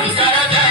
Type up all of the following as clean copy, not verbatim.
Oriṣà raja,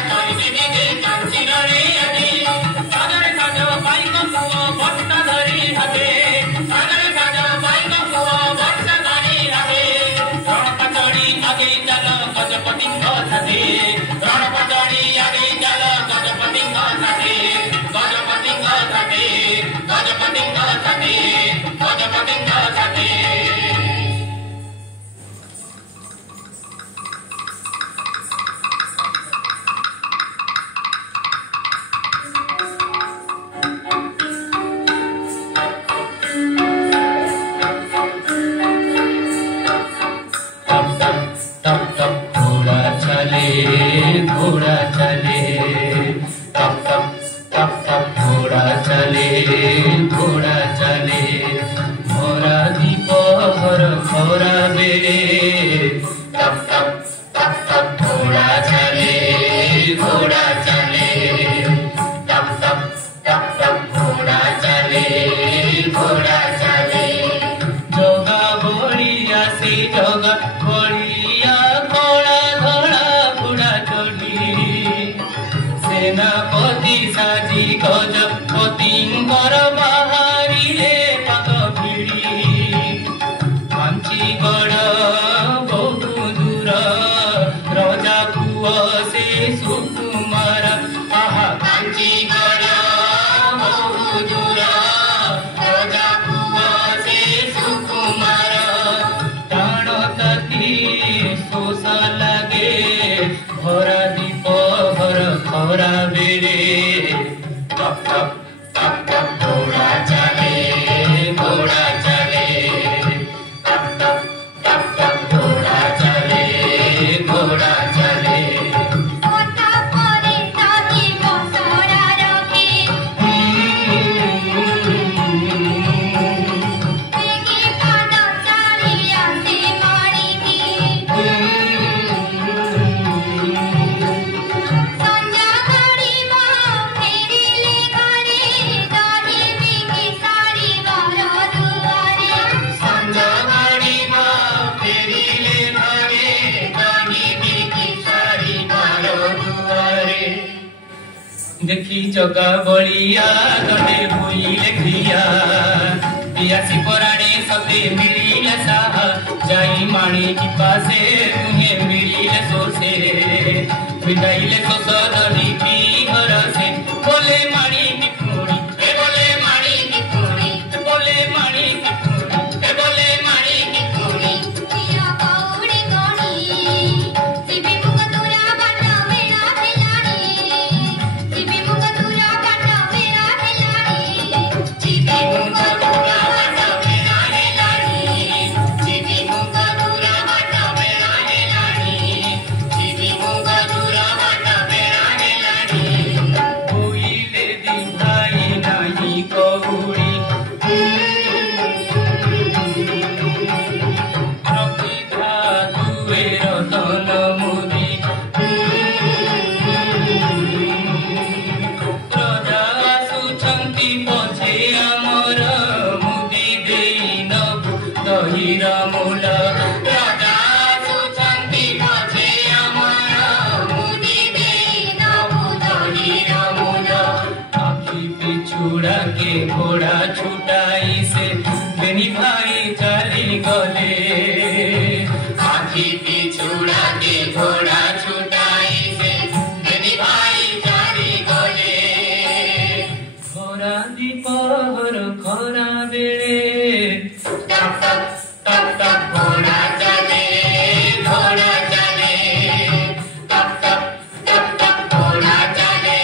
सेनापति साजी गजपति बाहरिले पद भिड़ी कांचीगढ़ बहु दूर राजा पुआ से सुकुमार आहा कांचीगढ़ बहु दूर राजा पुआ से सुकुमार टाण ताती शोष लगे भरा दीप घर खरा बेरे टप टप टप टप घोड़ा चले टप टप टप टप घोड़ा चले देखी जगा बलिया गले हुई लेखिया पियासी पराणे सते मिलिले साहा जाई माणी की पासे तुम्हें मिलिले सोसे विदाइले सोस दली की घर से बोले माणी की पूरी ए बोले माणी की पूरी बोले माणी की पूरी ए बोले माणी की पूरी पिया कौड़ी कोणी सिबी मुख तुरा बट मेरा खिलाड़ी सिबी मुख तुरा बट मेरा खिलाड़ी सिबी मुख तुरा बट मेरा खिलाड़ी सिबी मुख तुरा बट मेरा खिलाड़ी सिबी मुख तुरा बट मेरा खिलाड़ी कोइले दिखाई नहीं कौड़ी घोड़ा छुटाई से बेनी भाई चली गले आखी पिछुड़ा के घोड़ा छुटाई से बेनी भाई चली गले खरा दीपहर खरा बेले टप टप टप टप घोड़ा चले टप टप टप टप घोड़ा चले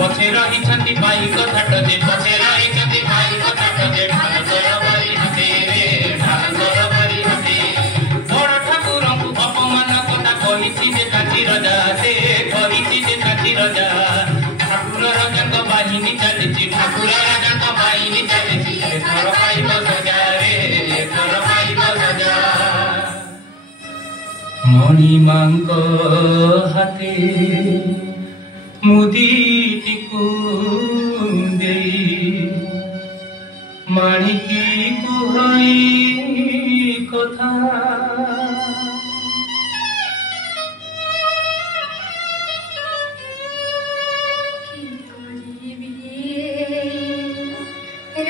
पछे रही पाइक घाट जे पछे रही पाइक घाट जे ढालकर बरी हाथे रे ढालकर बरी हाथे बड़ ठाकुर को अपमान कथा कहिछि जे काची राजा से कहिछि जे काची राजा ठाकुर राजा बाहिनी चलिछि ठाकुर राजा बाहिनी चलिछि एथर पाइब सजा रे एथर पाइब सजा मणिमांग हाथे मुदीटिकु देई माणिकी कुहाई कथा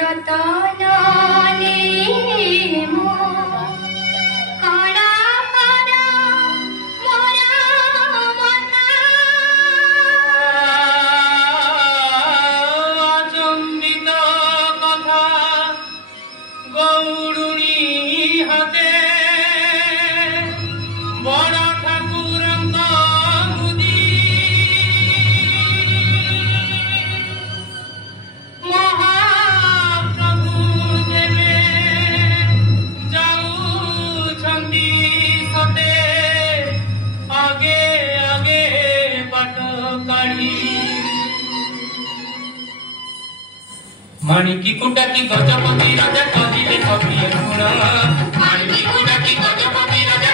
रतनाले मो माणिकी कुटाकी गजपति राजा कहिले कविए गुण माणिकी कुटाकी गजपति राजा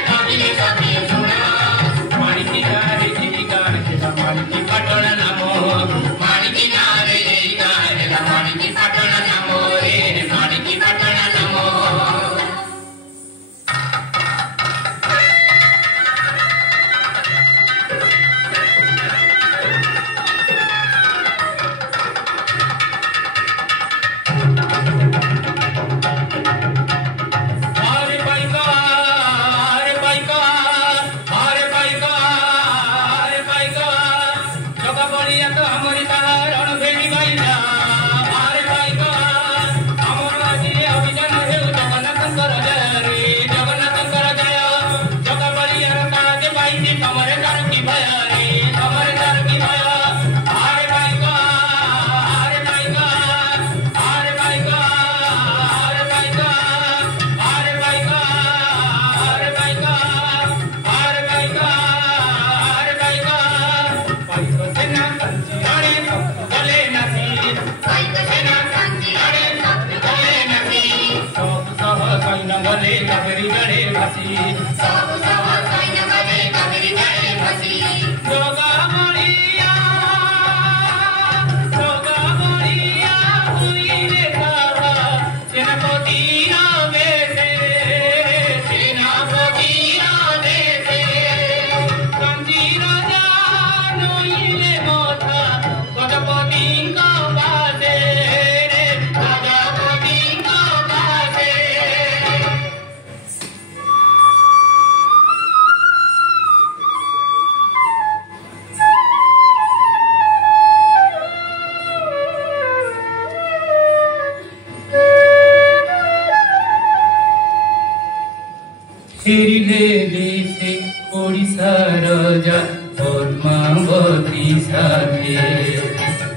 देशे ओडिशा राजा पद्मावती साथे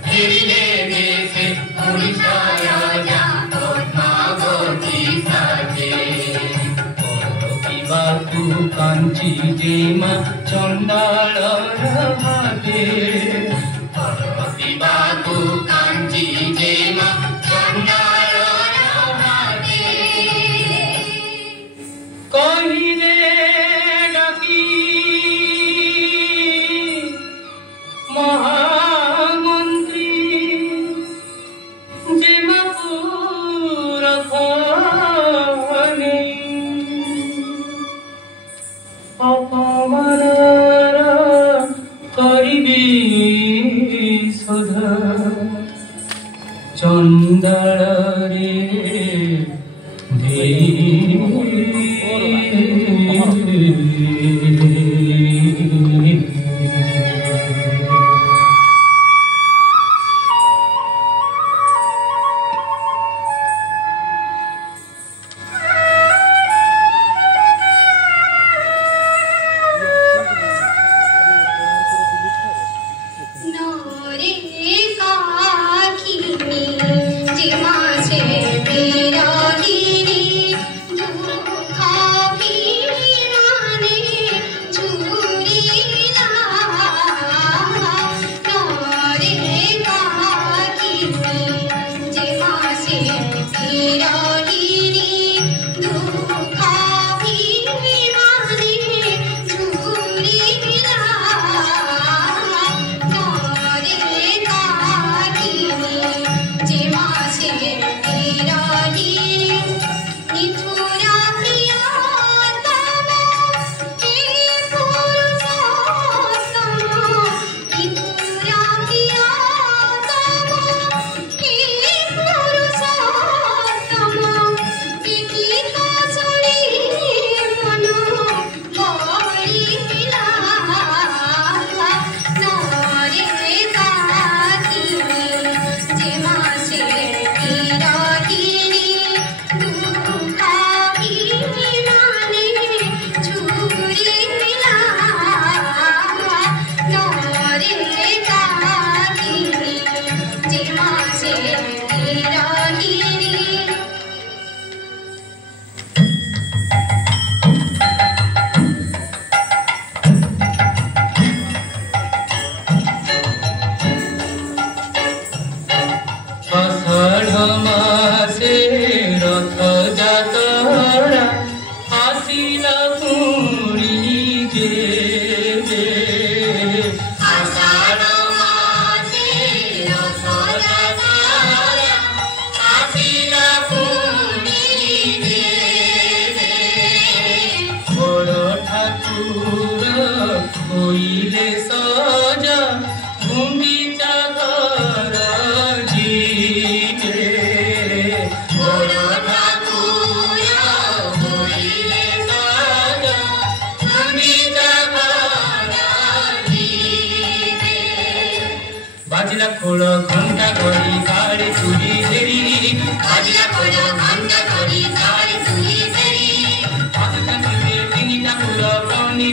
फेरिले देशे ओडिशा राजा पद्मावती साथे परतिबाकु कांची जेमा चंडाल भागे परतिबाकु कांची जेमा चंडाल भागे कहिले डाकी महामंत्री जेमा पूरा खाने अपमानर करिबे सदा चंडाल रे बाजिला खोल घंटा घड़ी साड़ी चूड़ी फेरी बाजिला खोल घंटा घड़ी साड़ी चूड़ी फेरी हाथ का तीनिटा फूल पानी